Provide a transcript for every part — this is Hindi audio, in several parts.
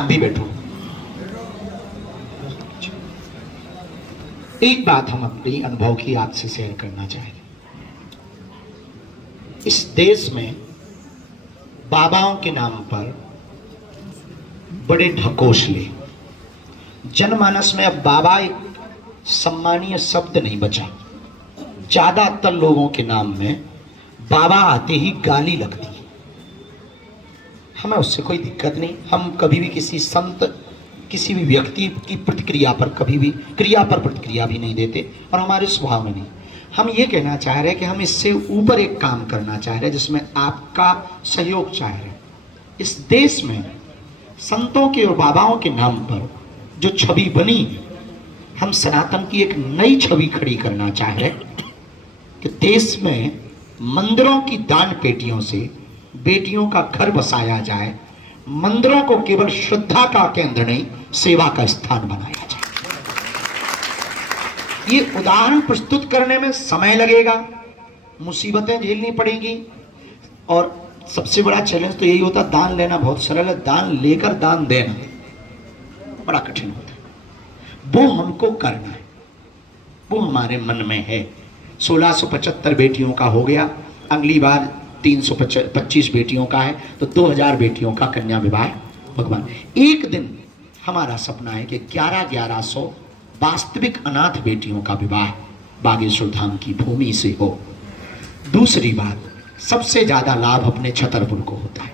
आप भी बैठो। एक बात हम अपनी अनुभव की आपसे शेयर करना चाहेंगे। इस देश में बाबाओं के नाम पर बड़े ढकोसले, जनमानस में अब बाबा एक सम्मानीय शब्द नहीं बचा। ज्यादातर लोगों के नाम में बाबा आते ही गाली लगती है। हमें उससे कोई दिक्कत नहीं, हम कभी भी किसी संत, किसी भी व्यक्ति की प्रतिक्रिया पर कभी भी क्रिया पर प्रतिक्रिया भी नहीं देते और हमारे स्वभाव में नहीं। हम ये कहना चाह रहे हैं कि हम इससे ऊपर एक काम करना चाह रहे हैं जिसमें आपका सहयोग चाह रहे हैं। इस देश में संतों के और बाबाओं के नाम पर जो छवि बनी, हम सनातन की एक नई छवि खड़ी करना चाह रहे हैं कि देश में मंदिरों की दान पेटियों से बेटियों का घर बसाया जाए, मंदिरों को केवल श्रद्धा का केंद्र नहीं, सेवा का स्थान बनाया जाए। ये उदाहरण प्रस्तुत करने में समय लगेगा, मुसीबतें झेलनी पड़ेंगी और सबसे बड़ा चैलेंज तो यही होता है, दान लेना बहुत सरल है, दान लेकर दान देना बड़ा कठिन होता है। वो हमको करना है, वो हमारे मन में है। 1675 बेटियों का हो गया, अगली बार 325 बेटियों का है तो 2000 बेटियों का कन्या विवाह। भगवान, एक दिन हमारा सपना है कि 1100 वास्तविक अनाथ बेटियों का विवाह बागेश्वर धाम की भूमि से हो। दूसरी बात, सबसे ज्यादा लाभ अपने छतरपुर को होता है,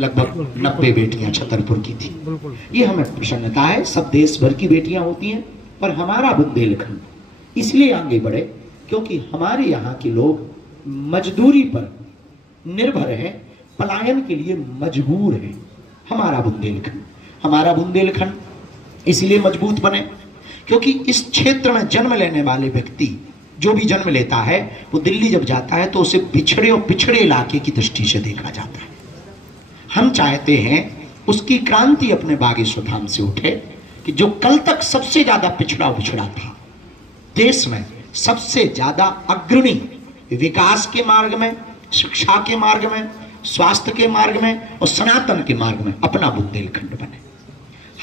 लगभग 90 बेटियां छतरपुर की थी। ये हमें प्रसन्नता है। सब देश भर की बेटियां होती हैं, पर हमारा बुंदेलखंड इसलिए आगे बढ़े क्योंकि हमारे यहाँ के लोग मजदूरी पर निर्भर है, पलायन के लिए मजबूर है। हमारा बुंदेलखंड इसलिए मजबूत बने क्योंकि इस क्षेत्र में जन्म लेने वाले व्यक्ति जो भी जन्म लेता है वो दिल्ली जब जाता है तो उसे बिछड़े और पिछड़े इलाके की दृष्टि से देखा जाता है। हम चाहते हैं उसकी क्रांति अपने बागेश्वर धाम से उठे कि जो कल तक सबसे ज्यादा पिछड़ा था, देश में सबसे ज्यादा अग्रणी विकास के मार्ग में, शिक्षा के मार्ग में, स्वास्थ्य के मार्ग में और सनातन के मार्ग में अपना बुंदेलखंड बने।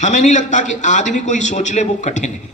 हमें नहीं लगता कि आदमी कोई सोच ले वो कठिन है।